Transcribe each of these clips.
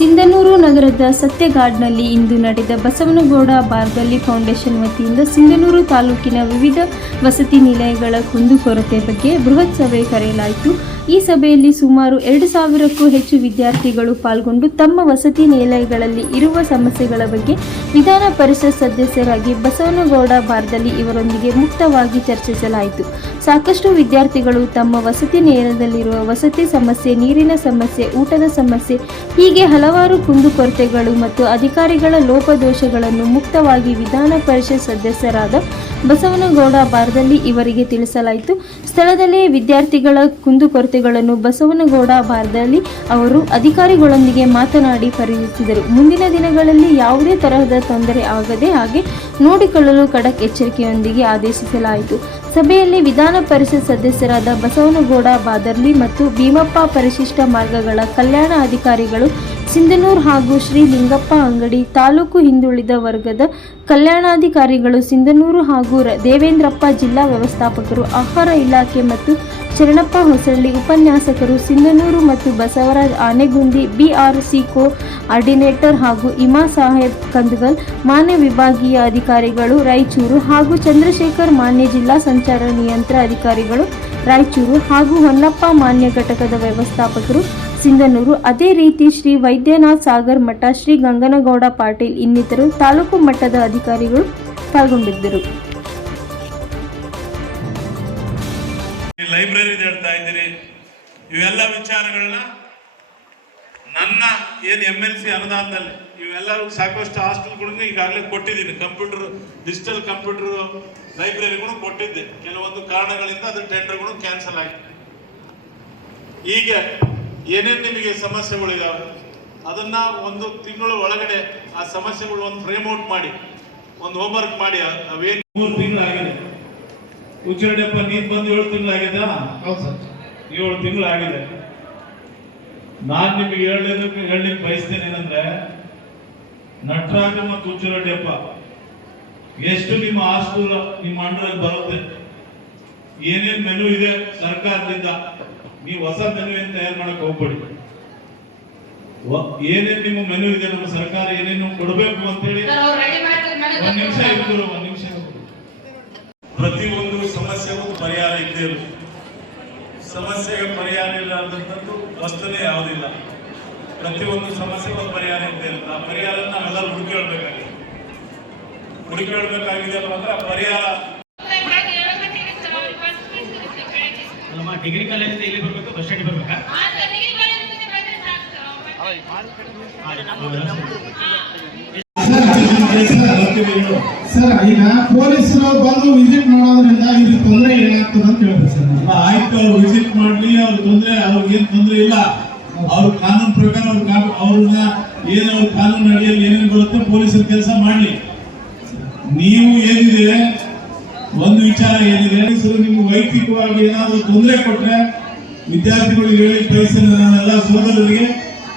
ಸಿಂಧನೂರು ನಗರದ ಸತ್ಯಗಾಡ್ನಲ್ಲಿ ಇಂದು ನಡೆದ ಬಸವನಗೌಡ ಬಾರ್ಗಲ್ಲಿ ಫೌಂಡೇಶನ್ ವತಿಯಿಂದ ಸಿಂಧನೂರು ತಾಲೂಕಿನ ವಿವಿಧ ವಸತಿ ನಿಲಯಗಳ ಕುಂದುಕೊರತೆ ಬಗ್ಗೆ ಬೃಹತ್ ಸಭೆ ಕರೆಯಲಾಯಿತು. ಈ ಸಭೆಯಲ್ಲಿ ಸುಮಾರು 2,000ಕ್ಕೂ ಹೆಚ್ಚು ವಿದ್ಯಾರ್ಥಿಗಳು ಪಾಲ್ಗೊಂಡು ತಮ್ಮ ವಸತಿ ನಿಲಯಗಳಲ್ಲಿ ಇರುವ ಸಮಸ್ಯೆಗಳ ಬಗ್ಗೆ ವಿಧಾನ ಪರಿಷತ್ ಸದಸ್ಯರಾಗಿ ಬಸವನಗೌಡ ಬಾರ್ಗಲ್ಲಿ ಇವರೊಂದಿಗೆ ಮುಕ್ತವಾಗಿ ಚರ್ಚಿಸಲಾಯಿತು. ಸಾಕಷ್ಟು ವಿದ್ಯಾರ್ಥಿಗಳು ತಮ್ಮ ವಸತಿ ನಿಲಯದಲ್ಲಿರುವ ವಸತಿ ಸಮಸ್ಯೆ, ನೀರಿನ ಸಮಸ್ಯೆ, ಊಟದ ಸಮಸ್ಯೆ ಹೀಗೆ ಹಲವಾರು ಕುಂದುಕೊರತೆಗಳು ಮತ್ತು ಅಧಿಕಾರಿಗಳ ಲೋಪದೋಷಗಳನ್ನು ಮುಕ್ತವಾಗಿ ವಿಧಾನ ಪರಿಷತ್ ಸದಸ್ಯರಾದ ಬಸವನಗೌಡ ಬಾರ್ಗಲ್ಲಿ ಇವರಿಗೆ ತಿಳಿಸಲಾಯಿತು. ಸ್ಥಳದಲ್ಲೇ ವಿದ್ಯಾರ್ಥಿಗಳ ಕುಂದುಕೊರತೆಗಳನ್ನು ಬಸವನಗೌಡ ಬಾರ್ಗಲ್ಲಿ ಅವರು ಅಧಿಕಾರಿಗಳೊಂದಿಗೆ ಮಾತನಾಡಿ ಪರಿಹರಿಸಿದರು. ಮುಂದಿನ ದಿನಗಳಲ್ಲಿ ಯಾವುದೇ ತರಹದ ತೊಂದರೆ ಆಗದೆ ಹಾಗೆ ನೋಡಿಕೊಳ್ಳಲು ಖಡಕ್ ಎಚ್ಚರಿಕೆಯೊಂದಿಗೆ ಆದೇಶಿಸಲಾಯಿತು. ಸಭೆಯಲ್ಲಿ ವಿಧಾನ ಪರಿಷತ್ ಸದಸ್ಯರಾದ ಬಸವನಗೌಡ ಬಾದರ್ಲಿ ಮತ್ತು ಭೀಮಪ್ಪ ಪರಿಶಿಷ್ಟ ಮಾರ್ಗಗಳ ಕಲ್ಯಾಣ ಅಧಿಕಾರಿಗಳು ಸಿಂಧನೂರು ಹಾಗೂ ಶ್ರೀ ಲಿಂಗಪ್ಪ ಅಂಗಡಿ ತಾಲೂಕು ಹಿಂದುಳಿದ ವರ್ಗದ ಕಲ್ಯಾಣಾಧಿಕಾರಿಗಳು ಸಿಂಧನೂರು ಹಾಗೂ ದೇವೇಂದ್ರಪ್ಪ ಜಿಲ್ಲಾ ವ್ಯವಸ್ಥಾಪಕರು, ಆಹಾರ ಇಲಾಖೆ ಮತ್ತು ಶರಣಪ್ಪ ಹೊಸಳ್ಳಿ ಉಪನ್ಯಾಸಕರು ಸಿಂಧನೂರು ಮತ್ತು ಬಸವರಾಜ್ ಆನೆಗುಂದಿ BRC ಕೋಆರ್ಡಿನೇಟರ್ ಹಾಗೂ ಇಮಾ ಸಾಹೇಬ್ ಕಂದಗಲ್ ಮಾನ್ಯ ವಿಭಾಗೀಯ ಅಧಿಕಾರಿಗಳು ರಾಯಚೂರು ಹಾಗೂ ಚಂದ್ರಶೇಖರ್ ಮಾನ್ಯ ಜಿಲ್ಲಾ ಸಂಚಾರ ನಿಯಂತ್ರ ಅಧಿಕಾರಿಗಳು ರಾಯಚೂರು ಹಾಗೂ ಹೊನ್ನಪ್ಪ ಮಾನ್ಯ ಘಟಕದ ವ್ಯವಸ್ಥಾಪಕರು ಸಿಂಧನೂರು, ಅದೇ ರೀತಿ ಶ್ರೀ ವೈದ್ಯನಾಥ್ ಸಾಗರ್ ಮಠ, ಶ್ರೀ ಗಂಗನಗೌಡ ಪಾಟೀಲ್ ಇನ್ನಿತರು ತಾಲೂಕು ಮಟ್ಟದ ಅಧಿಕಾರಿಗಳು ಪಾಲ್ಗೊಂಡಿದ್ದರು. ಲೈಬ್ರರಿ ಹೇಳ್ತಾ ಇದ್ದೀರಿ, ಇವೆಲ್ಲ ವಿಚಾರಗಳನ್ನ ನನ್ನ ಏನು MLC ಅನುದಾನದಲ್ಲಿ ಇವೆಲ್ಲರೂ ಸಾಕಷ್ಟು ಹಾಸ್ಟೆಲ್ಗಳನ್ನು ಈಗಾಗಲೇ ಕೊಟ್ಟಿದ್ದೀನಿ. ಕಂಪ್ಯೂಟರ್, ಡಿಜಿಟಲ್ ಕಂಪ್ಯೂಟರ್ ಲೈಬ್ರರಿಗಳು ಕೊಟ್ಟಿದ್ದೆ. ಕೆಲವೊಂದು ಕಾರಣಗಳಿಂದ ಅದು ಟೆಂಡರ್ಗಳು ಕ್ಯಾನ್ಸಲ್ ಆಗಿದೆ. ಈಗ ಏನೇನು ನಿಮಗೆ ಸಮಸ್ಯೆಗಳಿದಾವೆ ಅದನ್ನ ಒಂದು ತಿಂಗಳ ಒಳಗಡೆ ಆ ಸಮಸ್ಯೆಗಳು ಒಂದು ಫ್ರೇಮ್ ಔಟ್ ಮಾಡಿ ಒಂದು ಹೋಮ್ವರ್ಕ್ ಮಾಡಿ. ಅವೇನು 3 ತಿಂಗಳಾಗಿದೆ. ಹುಚ್ಚರಡ್ಯಪ್ಪ ನೀನ್ ಬಂದು 7 ತಿಂಗಳಾಗಿದೆ. ಹೌದು ಸರ್, 7 ತಿಂಗಳಾಗಿದೆ. ನಾನು ನಿಮಗೆ ಹೇಳಲಿಕ್ಕೆ ಬಯಸ್ತೇನೆ ಏನಂದ್ರೆ, ನಟರಾಜ ಮತ್ತು ಹುಚ್ಚರಡ್ಯಪ್ಪ ಎಷ್ಟು ನಿಮ್ಮ ಹಾಸ್ಟೆಲ್ ನಿಮ್ಮ ಅಂಡರಲ್ಲಿ ಬರುತ್ತೆ, ಏನೇನ್ ಮೆನು ಇದೆ ಸರ್ಕಾರದಿಂದ, ನೀವು ಹೊಸ ಮೆನು ಏನು ತಯಾರು ಮಾಡಕ್ ಹೋಗ್ಬೇಡಿ. ಏನೇನು ನಿಮ್ಮ ಮೆನು ಇದೆ, ನಮ್ಮ ಸರ್ಕಾರ ಏನೇನು ಕೊಡಬೇಕು ಅಂತೇಳಿ ಒಂದ್ ನಿಮಿಷ ಪ್ರತಿಯೊಂದು ಸಮಸ್ಯೆಗೂ ಪರಿಹಾರ ಇದ್ದೇ ಇರುತ್ತೆ. ಸಮಸ್ಯೆಗೆ ಪರಿಹಾರ ಇಲ್ಲ ಅನ್ನೋದು ವಸ್ತುನೇ ಯಾವುದಿಲ್ಲ. ಪ್ರತಿಯೊಂದು ಸಮಸ್ಯೆಗೂ ಪರಿಹಾರ ಇದ್ದೇ ಇರುತ್ತೆ. ಆ ಪರಿಹಾರ ನಾವೆಲ್ಲರೂ ಹುಡುಕೇಳ್ಬೇಕಾಗಿದೆ ಅಂದ್ರೆ ಆ ಪರಿಹಾರ ಡಿಗ್ರಿ ಕಾಲೇಜಿಂದ ಇಲ್ಲಿ ಬರ್ಬೇಕು, ಬಸ್ ಸ್ಟ್ಯಾಂಡ್ ಬರ್ಬೇಕಾ? ಸರ್, ಈಗ ಪೊಲೀಸರು ಬಂದು ವಿಸಿಟ್ ಮಾಡೋದ್ರಿಂದ ಇದು ತೊಂದರೆ ಏನಾಗ್ತದೆ ಅಂತ ಹೇಳ್ತಾರೆ ಸರ್. ಆಯ್ತು, ಅವ್ರು ವಿಸಿಟ್ ಮಾಡ್ಲಿ, ಅವ್ರ ತೊಂದರೆ, ಅವ್ರಿಗೆ ಏನ್ ತೊಂದರೆ ಇಲ್ಲ. ಅವ್ರ ಕಾನೂನು ಪ್ರಕಾರ ಅವ್ರನ್ನ ಏನು ಅವ್ರ ಕಾನೂನು ಅಡಿಯಲ್ಲಿ ಏನೇನು ಬರುತ್ತೆ ಪೊಲೀಸರ ಕೆಲಸ ಮಾಡ್ಲಿ. ನೀವು ಏನಿದೆ ಒಂದು ವಿಚಾರ ಏನಿದೆ, ನಿಮ್ಗೆ ವೈಯಕ್ತಿಕವಾಗಿ ಏನಾದ್ರು ತೊಂದರೆ ಕೊಟ್ರೆ ವಿದ್ಯಾರ್ಥಿಗಳಿಗೆ ಹೇಳಿ ಕಳಿಸಿ, ನನ್ನೆಲ್ಲ ಸೋದರರಿಗೆ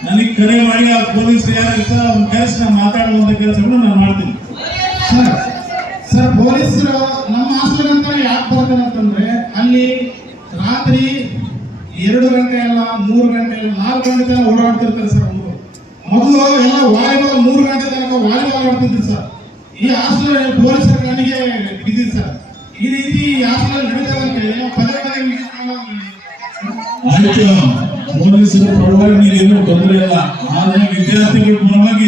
ನನಗೆ ಕರೆ ಮಾಡಿ ಆ ಪೊಲೀಸ್ ಯಾರಿರ್ತಾರ ಅವ್ನ ಕೆಲಸ ಮಾತಾಡುವಂತ ಕೆಲಸಗಳು ನಾನು ಮಾಡ್ತೀನಿ. ಸರ್, ಪೊಲೀಸರು ನಮ್ಮ ಹಾಸ್ಟೆಲ್ ಅಂತ ಯಾಕೆ ಬರ್ತಾರೆ ಅಂತಂದ್ರೆ, ಅಲ್ಲಿ ರಾತ್ರಿ 2 ಗಂಟೆ ಅಲ್ಲ, 3 ಗಂಟೆ ಅಲ್ಲ, 4 ಗಂಟೆ ತನಕ ಓಡಾಡ್ತಿರ್ತಾರೆ ಸರ್. ಮೊದಲು ಎಲ್ಲ ವಾಲಿಬಾಲ್ 3 ಗಂಟೆ ತನಕ ವಾಲಿಬಾಲ್ ಆಡ್ತಿದ್ರು ಸರ್. ಈ ಹಾಸ್ಟೆಲ್ ಪೊಲೀಸರ ಕಣ್ಣಿಗೆ ಬಿದ್ದಿದೆ ಸರ್. ಈ ರೀತಿ ಹಾಸ್ಟೆಲ್ ನಡೀತಾರೆ ಅಂತ ಹೇಳಿ ಪದೇ ಪೊಲೀಸರ ಪರವಾಗಿ ನೀವೇನು ತೊಂದರೆ ಇಲ್ಲ, ಆದ್ರೆ ವಿದ್ಯಾರ್ಥಿಗಳ ಪರವಾಗಿ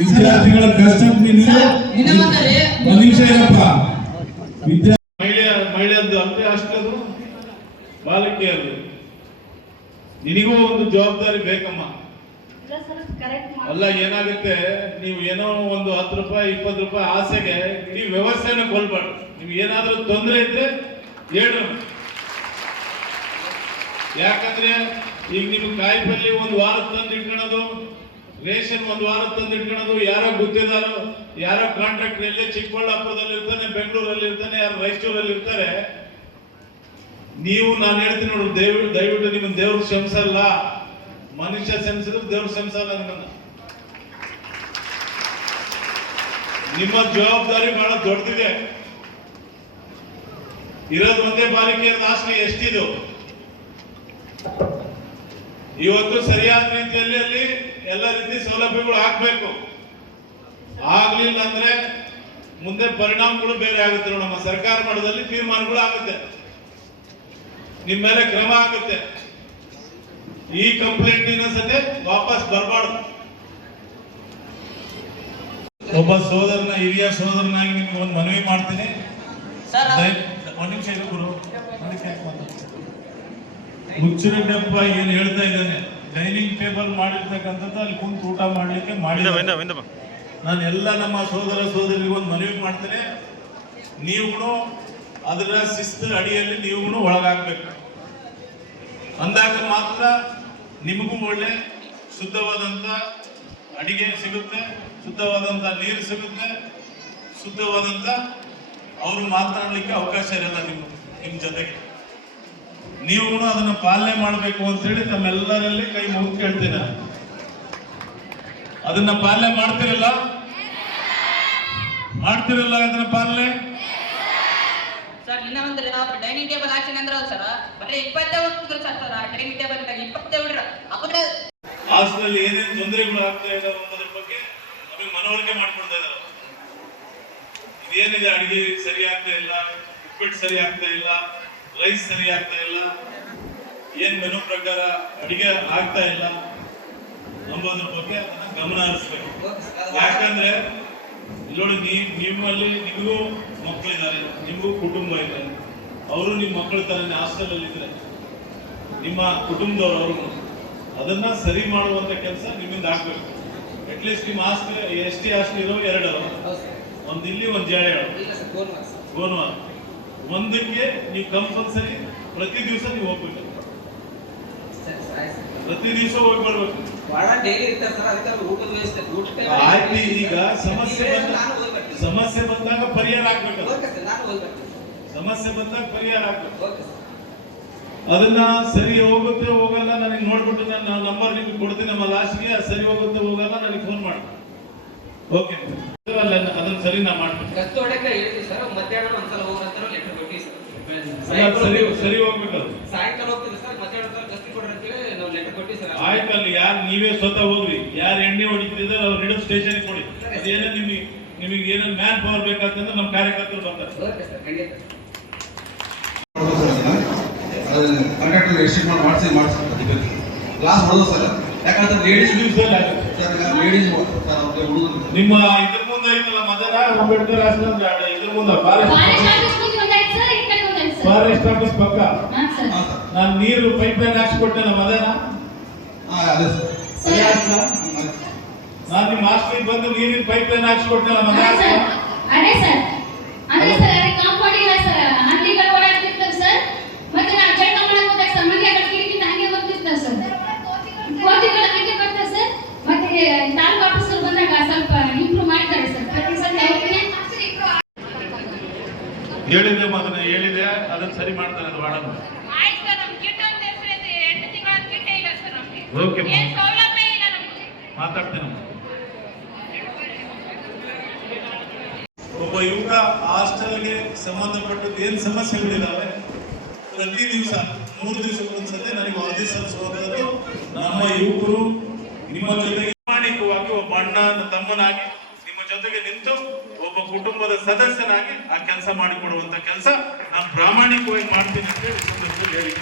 ವಿದ್ಯಾರ್ಥಿಗಳ ಕಷ್ಟ ನಿಮಿಷ ಇರಪ್ಪ. ಮಹಿಳೆಯದ್ದು ಅಷ್ಟೇ ಅಷ್ಟದು ಬಾಲಕಿಯದು ನಿನಗೂ ಒಂದು ಜವಾಬ್ದಾರಿ ಬೇಕಮ್ಮ. ಅಲ್ಲ, ಏನಾಗುತ್ತೆ, ನೀವು ಏನೋ ಒಂದು 10 ರೂಪಾಯಿ 20 ರೂಪಾಯಿ ಆಸೆಗೆ ಇಡೀ ವ್ಯವಸ್ಥೆನ ಕೊಲ್ಬಾರ್ದು. ನಿಮ್ಗೆ ಏನಾದ್ರೂ ತೊಂದರೆ ಇದ್ರೆ ಹೇಳು. ಯಾಕಂದ್ರೆ ಈಗ ನಿಮ್ಗೆ ಕಾಯಿ ಪಲ್ಯ 1 ವಾರ ತಂದು ಇಟ್ಕೊಳ್ಳೋದು, ರೇಷನ್ 1 ವಾರ ತಂದು ಇಟ್ಕೊಳ್ಳೋದು, ಯಾರೋ ಗುತ್ತಿದಾರೋ, ಯಾರೋ ಕಾಂಟ್ರಾಕ್ಟರ್ ಎಲ್ಲೇ ಚಿಕ್ಕಬಳ್ಳಾಪುರದಲ್ಲಿ ಇರ್ತಾನೆ, ಬೆಂಗಳೂರಲ್ಲಿ ಇರ್ತಾನೆ, ಯಾರು ರಾಯಚೂರಲ್ಲಿ ಇರ್ತಾರೆ. ನೀವು ನಾನು ಹೇಳ್ತೀನಿ ನೋಡು, ದಯವಿಟ್ಟು ನಿಮ್ಮನ್ನ ದೇವ್ರ ಕ್ಷಮಿಸಲ್ಲ. ಮನುಷ್ಯ ಕ್ಷಮಿಸಿದ್ರು ದೇವ್ರ ಕ್ಷಮಿಸಲ್ಲ. ನಿಮ್ಮ ಜವಾಬ್ದಾರಿ ಬಹಳ ದೊಡ್ಡದಿದೆ. ಇರೋದು ಒಂದೇ ಬಾಲಿಕೆಯ ಆಶ್ರಯ ಎಷ್ಟಿದು? ಇವತ್ತು ಸರಿಯಾದ ರೀತಿಯಲ್ಲಿ ಅಲ್ಲಿ ಎಲ್ಲ ರೀತಿ ಸೌಲಭ್ಯಗಳು ಆಗ್ಬೇಕು. ಆಗ್ಲಿಲ್ಲ ಅಂದ್ರೆ ಮುಂದೆ ಪರಿಣಾಮಗಳು ಬೇರೆ ಆಗುತ್ತೆ. ನಮ್ಮ ಸರ್ಕಾರ ಮಟ್ಟದಲ್ಲಿ ತೀರ್ಮಾನಗಳು ಆಗುತ್ತೆ, ನಿಮ್ಮ ಮೇಲೆ ಕ್ರಮ ಆಗುತ್ತೆ. ಈ ಕಂಪ್ಲೇಂಟಿನ ಸತೆ ವಾಪಸ್ ಬರಬಾರ್ದು. ಒಬ್ಬ ಸೋದರನ, ಹಿರಿಯ ಸೋದರನಾಗಿ ನಿಮ್ಗೆ ಒಂದು ಮನವಿ ಮಾಡ್ತೀನಿ. ಒಂದು ನಿಮಿಷ ಇದು ಗುರು, ಮುಚ್ಚುರೆಡ್ಡಪ್ಪ ಏನ್ ಹೇಳ್ತಾ ಇದ್ದಾನೆ, ಡೈನಿಂಗ್ ಟೇಬಲ್ ಮಾಡಿರ್ತಕ್ಕಂಥದ್ದು ಅಲ್ಲಿ ಕುಂತು ಊಟ ಮಾಡ್ಲಿಕ್ಕೆ ಮಾಡಿ. ನಾನು ಎಲ್ಲ ನಮ್ಮ ಸೋದರ ಸೋದರಿಗೂ ಒಂದು ಮನವಿ ಮಾಡ್ತೇನೆ, ನೀವು ಅದರ ಶಿಸ್ತು ಅಡಿಯಲ್ಲಿ ನೀವು ಒಳಗಾಗ್ಬೇಕು. ಅಂದಾಗ ಮಾತ್ರ ನಿಮಗೂ ಒಳ್ಳೆ ಶುದ್ಧವಾದಂಥ ಅಡಿಗೆ ಸಿಗುತ್ತೆ, ಶುದ್ಧವಾದಂಥ ನೀರು ಸಿಗುತ್ತೆ, ಶುದ್ಧವಾದಂಥ ಅವರು ಮಾತನಾಡಲಿಕ್ಕೆ ಅವಕಾಶ ಇರಲ್ಲ ನಿಮ್ಮ ಜೊತೆಗೆ. ನೀವು ಅದನ್ನ ಪಾಲನೆ ಮಾಡಬೇಕು ಅಂತೇಳಿ ತಮ್ಮೆಲ್ಲರಲ್ಲಿ ಕೈ ಮುಗಿದು ಕೇಳ್ತೀನಿ. ಅದನ್ನ ಪಾಲನೆ ಮಾಡ್ತಿರಲ್ಲ ಅದನ್ನ ಪಾಲನೆ. ಸರ್ ಇನ್ನೊಂದ್ರೆ ಡೈನಿಂಗ್ ಟೇಬಲ್ ಹಾಕ್ತೀನಿ ಅಂದ್ರೆ ಸರ್ ಬರೀ 20 ಹುಡುಗರು ಸರ್ ಡೈನಿಂಗ್ ಟೇಬಲ್ 20 ಹುಡುಗರು ಅಪ್ಪನ ಹಾಸ್ಟೆಲ್ ಏನೇನು ತೊಂದರೆಗಳು ಆಗ್ತಾ ಇದಾವೆ ಅನ್ನೋದ್ರ ಬಗ್ಗೆ ನಮಗೆ ಮನವರಿಕೆ ಮಾಡ್ಕೊಡ್ತಾ ಇದ್ದಾರೆ. ಇದೇನಿದೆ, ಅಡಿಗೆ ಸರಿ ಆಗ್ತಾ ಇಲ್ಲ, ಉಪ್ಪಿಟ್ಟು ಸರಿ ಆಗ್ತಾ ಇಲ್ಲ, ರೈಸ್ ಸರಿ ಆಗ್ತಾ ಇಲ್ಲ, ಏನ್ ಮೆನು ಪ್ರಕಾರ ಅಡಿಗೆ ಆಗ್ತಾ ಇಲ್ಲ ಅನ್ನೋದ್ರ ಬಗ್ಗೆ ಅದನ್ನ ಗಮನ ಹರಿಸ್ಬೇಕು. ಯಾಕಂದ್ರೆ ನೋಡಿ, ನಿಮ್ಮಲ್ಲಿ ನಿಮಗೂ ಮಕ್ಕಳಿದ್ದಾರೆ, ನಿಮಗೂ ಕುಟುಂಬ ಇದೆ, ಅವರು ನಿಮ್ಮ ಮಕ್ಕಳ ತರನೇ ಹಾಸ್ಟೆಲ್ ಅಲ್ಲಿ ಇದ್ರೆ ನಿಮ್ಮ ಕುಟುಂಬದವರು, ಅವರು ಅದನ್ನ ಸರಿ ಮಾಡುವಂತ ಕೆಲಸ ನಿಮ್ಮಿಂದ ಆಗ್ಬೇಕು. ಅಟ್ಲೀಸ್ಟ್ ನಿಮ್ಮ ಹಾಸ್ಟೆಲ್ ST ಹಾಸ್ಟೆಲ್ ಇರೋ 2 ಒಂದು ಇಲ್ಲಿ ಒಂದು ಜಾಡೆ ಗೋನ್ವಾರ ಒಂದಕ್ಕೆ ನೀವು ಕಂಪಲ್ಸರಿ ಪ್ರತಿ ದಿವಸ ನೀವು ಹೋಗ್ಬೇಕು, ಪ್ರತಿ ದಿವಸ ಹೋಗಿ ಬರ್ಬೇಕು. ಆಯ್ತು, ಈಗ ಸಮಸ್ಯೆ ಬಂದಾಗ ಪರಿಹಾರ ಆಗ್ಬೇಕು, ಸಮಸ್ಯೆ ಬಂದಾಗ ಪರಿಹಾರ ಆಗ್ಬೇಕು. ಅದನ್ನ ಸರಿ ಹೋಗುತ್ತೆ ಹೋಗಲ್ಲ ನನಗೆ ನೋಡ್ಬಿಟ್ಟು ನಾನು ನಂಬರ್ ನಿಮ್ಗೆ ಕೊಡ್ತೀನಿ, ನಮ್ಮ ಲಾಸ್ಟ್ಗೆ ಸರಿ ಹೋಗುತ್ತೆ ಹೋಗಲ್ಲ ನನಗೆ ಫೋನ್ ಮಾಡಿ. ಓಕೆ, ಅದನ್ನ ಸರಿ ನಾ ಮಾಡ್ತೀನಿ. ಸರಿ ಹೋಗ್ಬೇಕು. ಆಯ್ತು, ಅಲ್ಲಿ ಯಾರು ನೀವೇ ಸ್ವತಃ ಹೋಗ್ರಿ, ಯಾರು ಎಣ್ಣೆ ಹೊಡಿತಿದ್ರೆ ಅವ್ರು ಹಿಡಿದು ಸ್ಟೇಷನ್ ಕೊಡಿ. ಅದೇನೋ ನಿಮಗೆ ಏನೋ ಮ್ಯಾನ್ ಪವರ್ ಬೇಕಾಗ್ತಂದ್ರೆ ನಮ್ಮ ಕಾರ್ಯಕರ್ತರು ಬರ್ತಾರೆ. ಕಾಂಟ್ರಾಕ್ಟರ್ ಎಸ್ಟಿಮೇಟ್ ಮಾಡಿಸಿ ಕ್ಲಾಸ್ ಮಾಡೋದು ಸರ್. ಯಾಕಂದ್ರೆ ಲೇಡೀಸ್ ನಿಮ್ಮ ಇದ್ರ ಮುಂದೆ ಐತಲ್ಲ ಮದನ ಅಂಬೇಡ್ಕರ್ ಇದ್ರ ಮುಂದೆ ಫಾರೆಸ್ಟ್ ಆಫೀಸ್ ಪಕ್ಕ ನಾನು ನೀರು ಪೈಪ್ ಲೈನ್ ಹಾಕ್ಸ್ಕೊಟ್ಟೆ ಮದನ. ನಾನು ನಿಮ್ಮ ಹಾಸ್ಟೆಲ್ ಬಂದು ನೀರಿನ ಪೈಪ್ ಲೈನ್ ಹಾಕ್ಸ್ಕೊಟ್ಟೆ ಮದನ. ಹೇಳಿದೆ ಮಗನ, ಹೇಳಿದೆ, ಅದನ್ನ ಸರಿ ಮಾಡ್ತಾರೆ. ಅದು ವಾರ್ಡನ್ ಓಕೆ ಮಾತಾಡ್ತೇನೆ. ಒಬ್ಬ ಯುವಕ ಹಾಸ್ಟೆಲ್ಗೆ ಸಂಬಂಧಪಟ್ಟದ್ದು ಏನ್ ಸಮಸ್ಯೆಗಳಿದಾವೆ ಪ್ರತಿ ದಿವಸ 3 ದಿವಸಕ್ಕೊಂದ್ಸತಿ ನನಗೆ ವರದಿ ಸಲ್ಲಿಸುವಂಥದ್ದು ನಮ್ಮ ಯುವಕರು ನಿಮ್ಮ ಜೊತೆಗೆ ಪ್ರಾಮಾಣಿಕವಾಗಿ ಒಬ್ಬ ಅಣ್ಣನ ತಮ್ಮನಾಗಿ ನಿಮ್ಮ ಜೊತೆಗೆ ನಿಂತು ಒಬ್ಬ ಕುಟುಂಬದ ಸದಸ್ಯನಾಗಿ ಆ ಕೆಲಸ ಮಾಡಿಕೊಡುವಂತ ಕೆಲಸ ನಾನು ಪ್ರಾಮಾಣಿಕವಾಗಿ ಮಾಡ್ತೀನಿ ಅಂತ ಹೇಳಿ